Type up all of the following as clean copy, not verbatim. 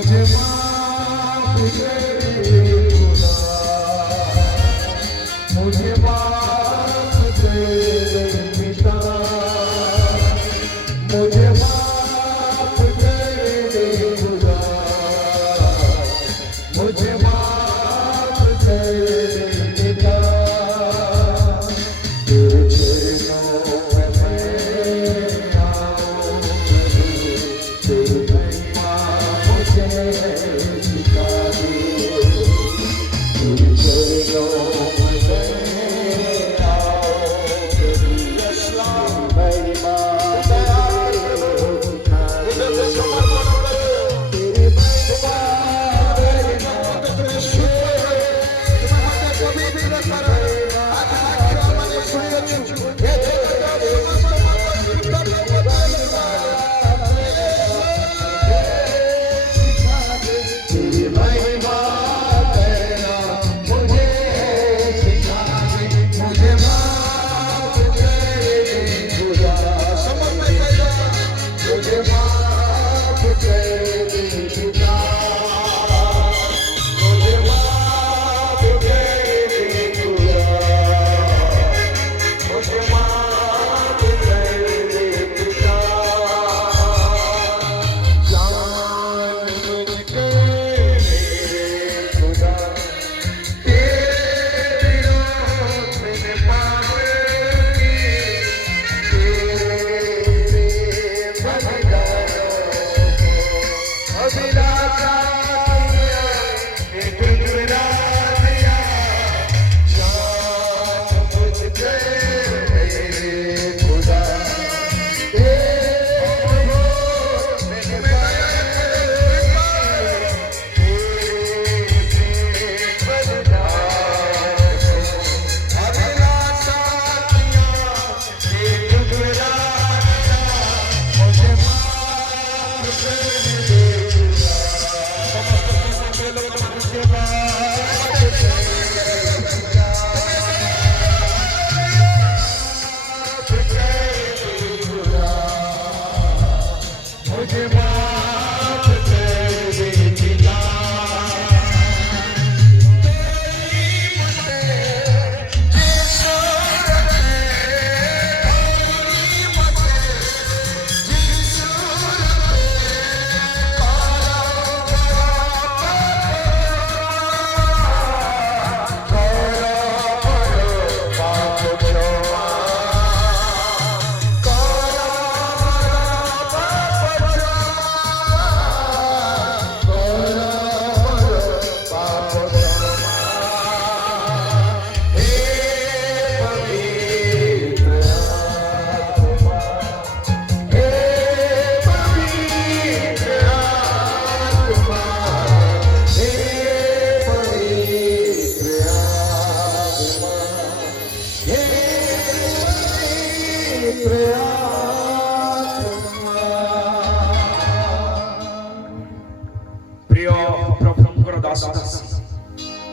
मुझे माफ कर दे खुदा, मुझे माफ कर दे पिता, मुझे माफ कर दे खुदा, मुझे माफ कर दे पिता। तेरे चरणों में मैं आऊं, तेरी महिमा मुझे सिखा दे। तेरे चरणों में मैं आऊं, तेरी महिमा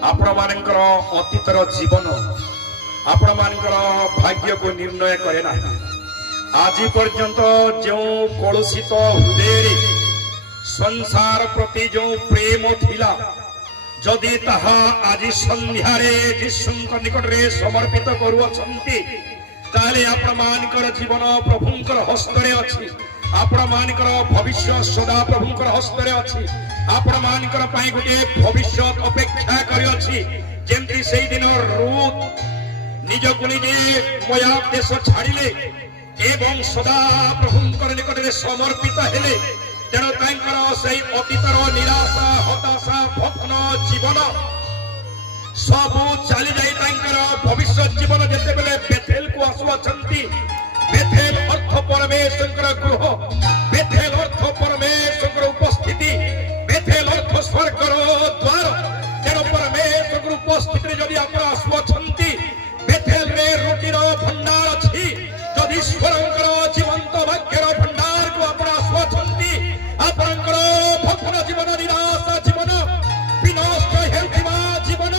आपण मानकर अतीतर जीवन आपण मानकर भाग्य को निर्णय करे ना। आज पर्यंत जो कलुषित हृदय संसार प्रति जो प्रेम थिला जदि ताहा आज संध्यारे जीशुंक निकट रे समर्पित करूछंती ताले आपण मानकर जीवन प्रभुंकर हस्तरे अछि। आपण मानकर भविष्य सदा प्रभुंकर हस्तरे अछि। आपण मानकर पाई गोटे भविष्य अपेक्षा करि अछि। जेंति सेई दिन रूत निज को निजे मोयाब देश छाड़िले एवं सदा प्रभुंकर निकट रे समर्पित हेले। तेणु तांकर सेई अतीतर निराशा हताशा भग्न जीवन सबू चली जाई। तांकर भविष्य जीवन जेते बेले बेथेल को आसुअछंती। बेथेल अर्थ परमेश्वर गृह, बेथेल अर्थ परमेश्वर उपस्थिति, बेथेल अर्थ स्वर्गर द्वार। तेणु परमेश्वर उपस्थिति जदि आप आसुअछंती बेथेल रे रोटीर भंडार अछि। जदि ईश्वरंकर जीवंत भाग्यर भंडार को आप आसुअछंती आपनकर भग्न जीवन निराशा जीवन विनष्ट हेउथिबा जीवन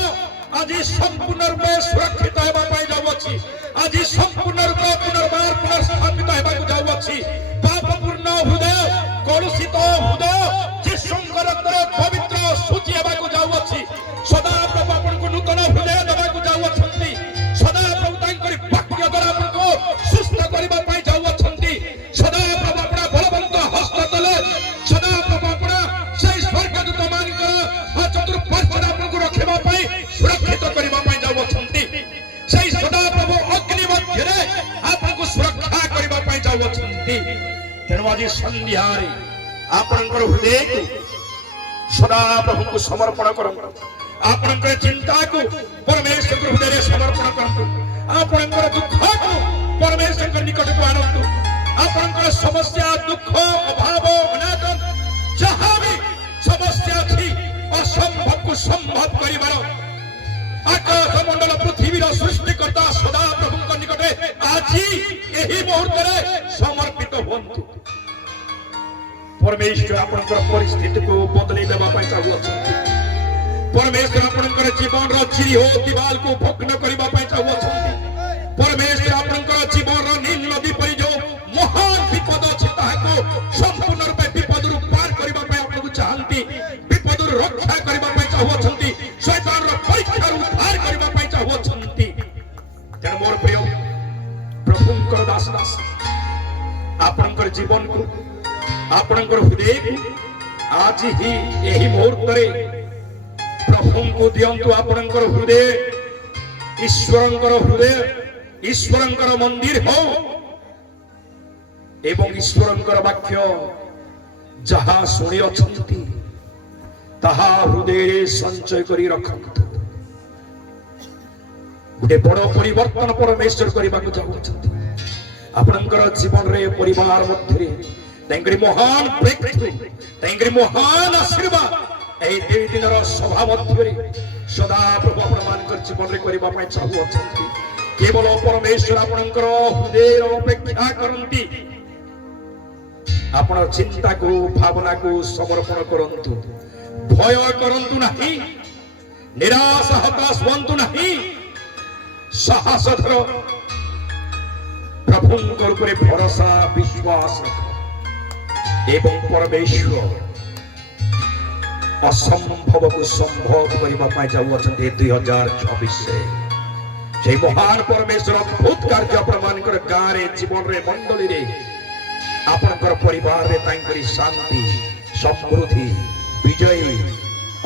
आज संपूर्ण रूपे सुरक्षित हेबा पाई जाउछि। आज संपूर्ण रूपे पुनर्बार पुनर्स्थापित हेबाकु जाउछि। पापपूर्ण हृदय कलुषित हृदय जीशुंकर रक्तरे तेणु आज संध्या आपणकर हृदय को सदा प्रभु को समर्पण करंतु आपणकर चिंता को परमेश्वर हृदय रे समर्पण करंतु आपणकर दुख को परमेश्वर निकट को आनंतु आपणकर समस्या दुख अभाव अनादन जहां भी समस्या थी असंभव को संभव करिबार आकाश मंडल पृथ्वी सृष्टिकर्ता सदा प्रभु निकटे आज यही मुहूर्त में समर्पित हुंतु परमेश्वर आपनकर परिस्थिति को बदली देबा पई चाहुछंती परमेश्वर आपनकर जीवन रो चिरी हो दीवाल को भग्न करिबा पई चाहुछंती परमेश्वर आपनकर जीवन रो नील नदी परि जो महान विपद अछि ताहाको संपूर्ण रूपे विपद रु पार करिबा पई आपनको चाहंती विपद रु रक्षा करिबा पई चाहुछंती शैतान रो परीक्षा रु उद्धार करिबा पई चाहुछंती तेन मोर प्रिय प्रभुंकर दास दास आपनकर जीवन को आपनकर हृदय को आज ही यही मुहूर्त रे प्रभु को दियंतु आपनकर हृदय ईश्वरंकर मंदिर हो एवं ईश्वरंकर वाक्य जहा सुनी अछंती ताहा हृदय संचय करी रखंतु गोटे बड़ परिवर्तन परमेश्वर करबा को चाहउछंती आपनकर जीवन रे परिवार मध्य तेंगरी महान ब्रेकथ्रू तेंगरी महान आशीर्वाद एई दुई दिन सभा मध्य सदा प्रभु आपनकर जीवन रे करबा पई चाहउछंती केवल परमेश्वर आपनकर हृदय अपेक्षा करंती आपण चिंता को भावना को समर्पण करंतु भय करंतु नहीं निराश हताश हुंतु नहीं साहस धर प्रभुंकर उपरे भरोसा विश्वास रख एवं परमेश्वर असंभव को संभव करबा पई जाउछन्ते 2026 से महान परमेश्वर अद्भुत कार्य प्रमाणकर गाँ रे जीवन रे मंडली रे आपनकर परिवार रे तांकरी शांति समृद्धि विजय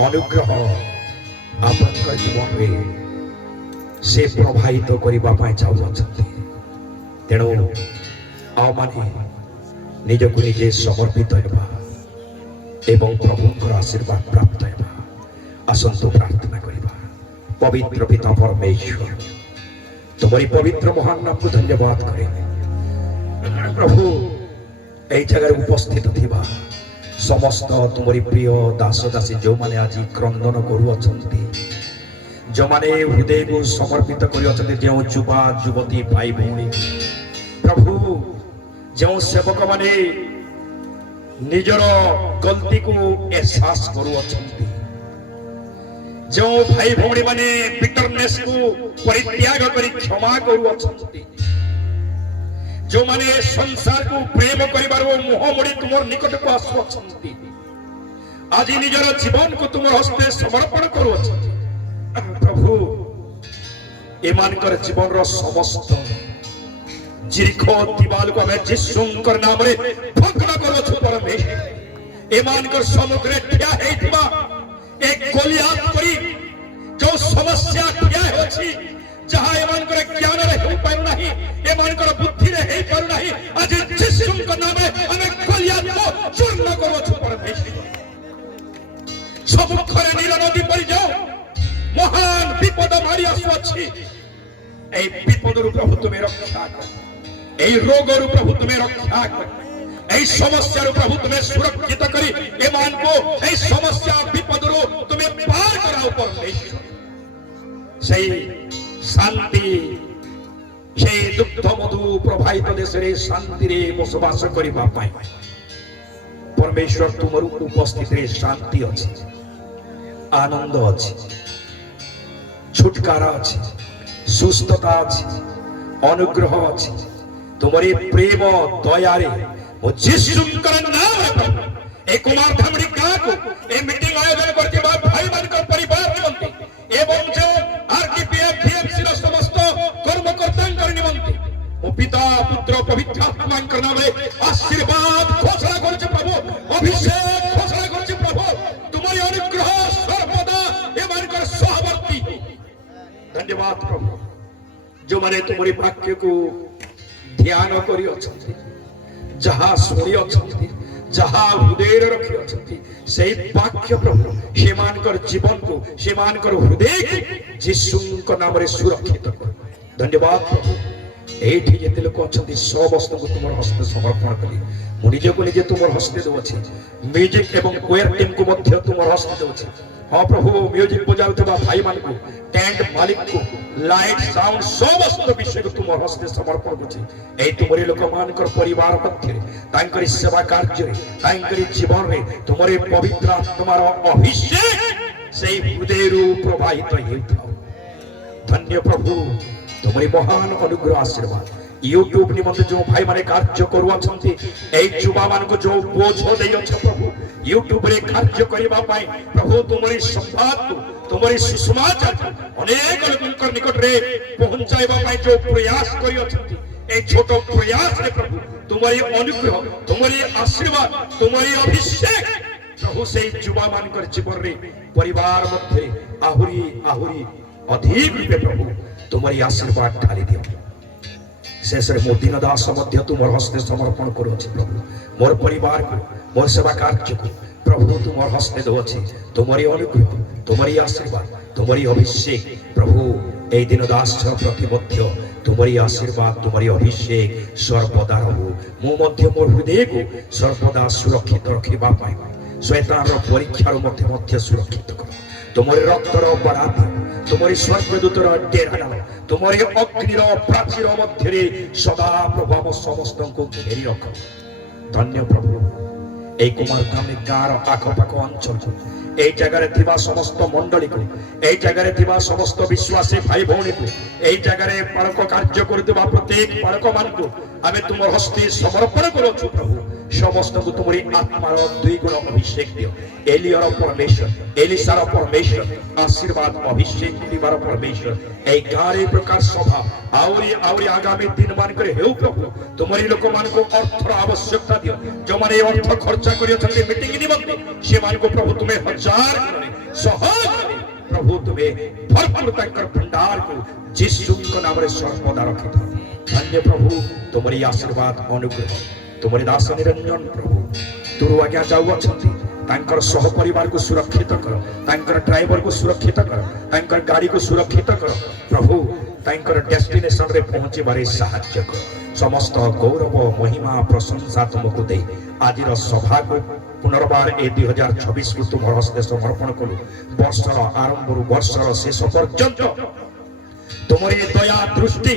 अनुग्रह आपनकर जीवन रे से प्रभावित करबा पई जाउछन्ते तेणु आ माने निज को निजे समर्पित हेबा एवं प्रभुंकर आशीर्वाद प्राप्त हेबा असंतो प्रार्थना करिबा पवित्र पिता परमेश्वर तुम्हारी पवित्र महान नाम को धन्यवाद करे प्रभु ए जगह उपस्थित थिबा समस्त तुम्हारी प्रिय दास दासी जो माने आज क्रंदन करू अछंती जो माने हृदय को समर्पित करी अछंती जो युवा युवती भाई भौणी प्रभु जो सेवक माने निजर गलती को एहसास करू अछंती जो भाई भौणी माने बिटरनेस को परित्याग करी क्षमा करू अछंती जो माने संसार को प्रेम करिबार मुह मोड़ी तुमर निकट को आसु अछंती आज निजर जीवन को तुमर हस्ते समर्पण करू अछंती प्रभु एमानकर जीवन रो समस्त जिरिखो दीवाल को हमें जिसुंकर नाम रे भग्न करो छु परमेश्वर एमानकर समुद्र ठिया हेथिबा एक गोलियात करी जो समस्या ठिया होछि जहां एमानकर ज्ञान रे हो पारु नाही एमानकर बुद्धि रे हे पारु नाही आज जिसुंकर नाम रे हमें गोलियात को चूर्ण करो छु परमेश्वर सबुखरे नील नदी परि जाओ महान विपद मारी आसु अछि ए विपद रु प्रभु तुमे रक्षा कर ए रोग रु प्रभु तुमे रक्षा कर ए समस्या रु प्रभु तुमे सुरक्षित करी एमान को ए समस्या विपद रु तुमे पार कराओ परमेश्वर सही शांति से दुग्ध मधु प्रभावित देश रे शांति रे बसवास करिबा पाई परमेश्वर तुमरु उपस्थित रे शांति अछि आनंद अछि छुटकारा अछि सुस्थता अछि अनुग्रह अछि तुम्हारी प्रेम दया रे ओ जिसुंकर नाम रे ए कुमार धामड़ी का को ए मीटिंग आयोजन करके बाद भाई मान को परिवार निमंते एवं जो आरटीपीएफ डीएमसी रो समस्त कर्मकर्तांकर निमंते ओ पिता पुत्र पवित्र आत्मा के नाम रे आशीर्वाद घोषणा करछ प्रभु अभिषेक घोषणा करछ प्रभु तुम्हारी अनुग्रह सर्वदा ए मान कर सहवर्ती धन्यवाद प्रभु जो माने तुम्हारी वाक्य को ध्यान करी अछंती ଯାହା ଶୁଣି ଅଛନ୍ତି, ଯାହା ହୃଦୟରେ ରଖି ଅଛନ୍ତି, ସେଇ ବାକ୍ୟ ପ୍ରଭୁ ସେମାନଙ୍କର ଜୀବନକୁ, ସେମାନଙ୍କର ହୃଦୟକୁ ଯୀଶୁଙ୍କ ନାମରେ ସୁରକ୍ଷିତ କର। ଧନ୍ୟବାଦ ପ୍ରଭୁ। ଏଇଠି ଯେତେ ଲୋକ ଅଛନ୍ତି ସମସ୍ତଙ୍କୁ ତୁମର ହସ୍ତେ ସମର୍ପଣ କଲି। ମୁଁ ନିଜକୁ ନିଜେ ତୁମର ହସ୍ତେ ଦେଉଛି। ମ୍ୟୁଜିକ ଏବଂ କୋୟାର ଟିମ୍କୁ ମଧ୍ୟ ତୁମର ହସ୍ତେ ଦେଉଛି। ହଁ ପ୍ରଭୁ, ମ୍ୟୁଜିକ ବଜାଉଥିବା ଭାଇମାନଙ୍କୁ, ଟେଣ୍ଟ ମାଲିକକୁ, ଲାଇଟ ସାଉଣ୍ଡ ସମସ୍ତ ବିଷୟକୁ ତୁମର ହସ୍ତେ ସମର୍ପଣ କରୁଛି। ଏଇ ତୁମରି ଲୋକମାନଙ୍କର ପରିବାର ମଧ୍ୟରେ, ତାଙ୍କରି ସେବା କାର୍ଯ୍ୟରେ, ତାଙ୍କରି ଜୀବନରେ ତୁମରି ପବିତ୍ର ଆତ୍ମାର ଅଭିଷେକ ସେଇ ହୃଦୟରୁ ପ୍ରବାହିତ ହେଉଥାଉ। ଧନ୍ୟ ପ୍ରଭୁ, ତୁମରି ମହାନ ଅନୁଗ୍ରହ ଆଶୀର୍ବାଦ। ୟୁଟ୍ୟୁବ ନିମନ୍ତେ ଯେଉଁ ଭାଇମାନେ କାର୍ଯ୍ୟ କରୁଅଛନ୍ତି, ଏଇ ଯୁବାମାନଙ୍କୁ ଯେଉଁ ବୋଝ ଦେଇଅଛ ପ୍ରଭୁ, ୟୁଟ୍ୟୁବରେ କାର୍ଯ୍ୟ କରିବା ପାଇଁ ପ୍ରଭୁ ତୁମରି ସମ୍ବାଦକୁ, ତୁମରି ସୁସମାଚାରକୁ ଅନେକ ଲୋକଙ୍କ ନିକଟରେ ପହଞ୍ଚାଇବା ପାଇଁ ଯେଉଁ ପ୍ରୟାସ କରିଅଛନ୍ତି, এই ছোট প্রয়াসে প্রভু তোমারি অনুগ্রহ, তোমারি আশীর্বাদ, তোমারি অভিষেক প্রভু সেই যুবা মানকর জীবনে পরিবার মধ্যে আহুরি আহুরি অধিক রূপে প্রভু তোমারি আশীর্বাদ ঢালি দিও। শেষে মো দিন দাস মধ্য তোমার হস্তে সমর্পণ করুছি প্রভু। মোর পরিবারকে, মোর সেবা কার্যকে প্রভু তোমার হস্তে দেউছি। তোমারি অনুগ্রহ, তোমারি আশীর্বাদ, তোমারি অভিষেক প্রভু এই দিন দাস প্রতি মধ্য তোমারি আশীর্বাদ, তোমারি অভিষেক সর্বদা রহু। মো মধ্য মোর হৃদয়কে সর্বদা সুরক্ষিত রখিবা পাই শয়তানর পরীক্ষার মধ্যে মধ্যে সুরক্ষিত কর। তোমার রক্তর বড়া দিও, তোমারি স্বর্গদূতর ডেরা দাও, তোমারি অগ্নির প্রাচীর মধ্যে সদা প্রভু আম সমস্তଙ୍କୁ ঘেরি রখ। ধন্য প্রভু, এই কুমারধামী গাঁর আখপাখ অঞ্চলକୁ, এই জায়গায় থিবা সমস্ত মন্ডলীକୁ, এই জায়গায় থিবা সমস্ত বিশ্বাসী ভাই ভৌণীକୁ, এই জায়গায় পালক কার্য করুଥିବା প্রত্যেক পালক মানକୁ আমি তোমার হস্তে সমর্পণ করুଛୁ প্রভু। সমস্তଙ୍କୁ তোমারি আত্মার দ্বিগুণ অভিষেক দিও। এলিয়র পরমেশ্বর, এলিসার পরমেশ্বর, আশীর্বাদ অভিষেক করিবার পরমেশ্বর এই গাঁরে প্রকার সভা আউরি আউরি আগামী দিন মানকরে হেউ প্রভু। তোমারি লোক মানকু অর্থর আবশ্যকতা দিও। যোমানে অর্থ খরচা করিଅଛନ୍ତି মিটিং নিমন্তে, সেମାନଙ୍କୁ প্রভু তুমি हजार সহজ প্রভু তুমি ভরপুর তাঙ্কর ভণ্ডারକୁ যিশুଙ୍କ নামରେ সর্বদা রখিথাও। ধন্য প্রভু, তোমারি আশীর্বাদ অনুগ্রহ তোমারি দাস নিরঞ্জন প্রভু দূর আজ্ঞা যাউଅଛନ୍ତି, ତାଙ୍କର ସହ ପରିବାରକୁ ସୁରକ୍ଷିତ କର, ତାଙ୍କର ଡ୍ରାଇଭରକୁ ସୁରକ୍ଷିତ କର, ତାଙ୍କର ଗାଡ଼ିକୁ ସୁରକ୍ଷିତ କର ପ୍ରଭୁ। ତାଙ୍କର ଡେଷ୍ଟିନେସନରେ ପହଞ୍ଚିବାରେ ସାହାଯ୍ୟ କର। ସମସ୍ତ ଗୌରବ ମହିମା ପ୍ରଶଂସା ତୁମକୁ ଦେଇ ଆଜିର ସଭାକୁ পুনর্বার এই 2026 তোমার হস্তে সমর্পণ করু। বর্ষর আরম্ভরু বর্ষর শেষ পর্যন্ত তোমার দয়া দৃষ্টি,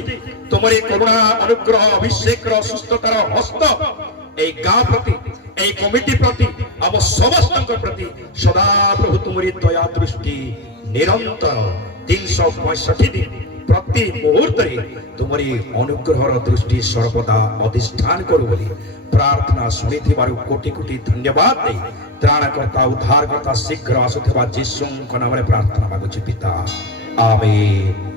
তোমার করুণা অনুগ্রহ অভিষেকর সুস্থতার হস্ত এই গাঁ প্রতি, এই কমিটি প্রতি, আমার সমস্ত প্রতি সদা প্রভু তোমার দয়া দৃষ্টি নিরন্তর 365 দিন প্রতি মুহূর্তে তোমার অনুগ্রহর দৃষ্টি সর্বদা অধিষ্ঠান করু বলি প্রার্থনা শুনিথিবারু কোটি কোটি ধন্যবাদ দেই ত্রাণকর্তা উদ্ধারকর্তা শীঘ্র আসুথিবা যিশুଙ୍କ ନାମରେ ପ୍ରାର୍ଥନା ମାଗୁଛି ପିତା, ଆମେନ୍।